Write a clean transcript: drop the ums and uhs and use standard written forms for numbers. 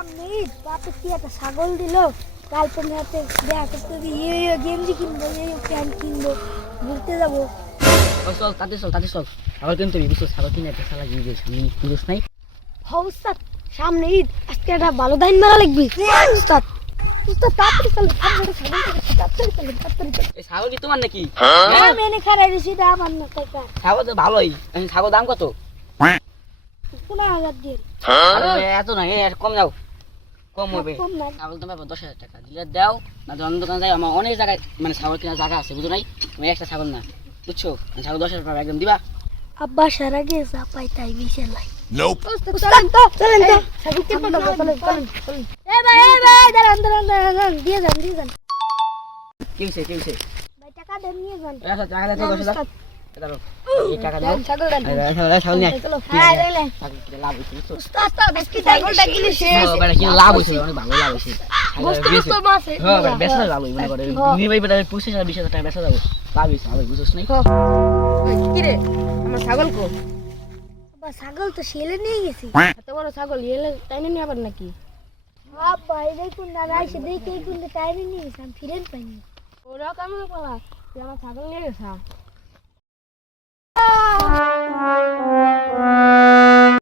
আমি বাপে কি একটা ছাগল দিল কাল তুমি হাতে দেখা করতে গেঞ্জি কিনবো প্যান্ট কিনবো ঘুরতে যাবো। চল তাতে চল ছাগল কিনতে হবে বুঝছো, ছাগল কিনে একটা শালা গিয়ে গেছে আমি বুঝোস নাই। উস্তাদ সামনে ঈদ, আজকে একটা ভালো দাইন মেলা লাগবে। উস্তাদ উস্তাদ তাড়াতাড়ি চল, এই ছাগল কি তোমার নাকি? আমি এনে খারাই দিছি, এটা আমার না টাকা। ছাগল তো ভালোই, ছাগল দাম কত? 15,000 দিয়ে। আরে এত না, এর কম যাও, কম হবে। কম না। ছাগল তোমার 10,000 টাকা দিলে দাও, না অন্য দোকানে যাই, আমার অনেক জায়গায় মানে ছাগল কেনার জায়গা আছে বুঝো নাই, আমি একটা ছাগল না বুঝছো, ছাগল 10,000 টাকা একদম দিবা। আব্বা সারা গিয়ে যা পাই তাই বেশি নাই। Nope. চলেন তো ছাগল কিনতে যাবো, চলেন। এ ভাই দাঁড়ান দিয়ে যান। কি হয়েছে? ভাই টাকা দেন, নিয়ে যান। টাকা দাও, 10,000 দাও, এই টাকা দাও। ছাগল দেন। ছাগল নিয়ে চলো হ্যাঁ দিলে ছাগল কিনে লাভ হয়েছে বুঝছো। উস্তাদ আজকে ছাগলটা কিনে শেষ। বেটা কিনে লাভ হয়েছে, অনেক ভালো লাভ হয়েছে। বুঝতে মাসে হ্যাঁ বেটা বেচা যাবে মনে করে তুমি ভাই বেটা 25,000 টাকা বেচা যাবে, লাভ হয়েছে ভালো বুঝছ নাই। কি রে আমার ছাগল কো? আব্বা ছাগল তো শেলে নিয়ে গেছি। এত বড় ছাগল এলে তাই নিয়ে আবার নাকি? আব্বা এই দেখুন না রাইসে দেখে এই কোন টাইমে নিয়ে গেছি, আমি ফিরেন পাইনি। ওরা কেমন পালা তুই আমার ছাগল নিয়ে গেছা?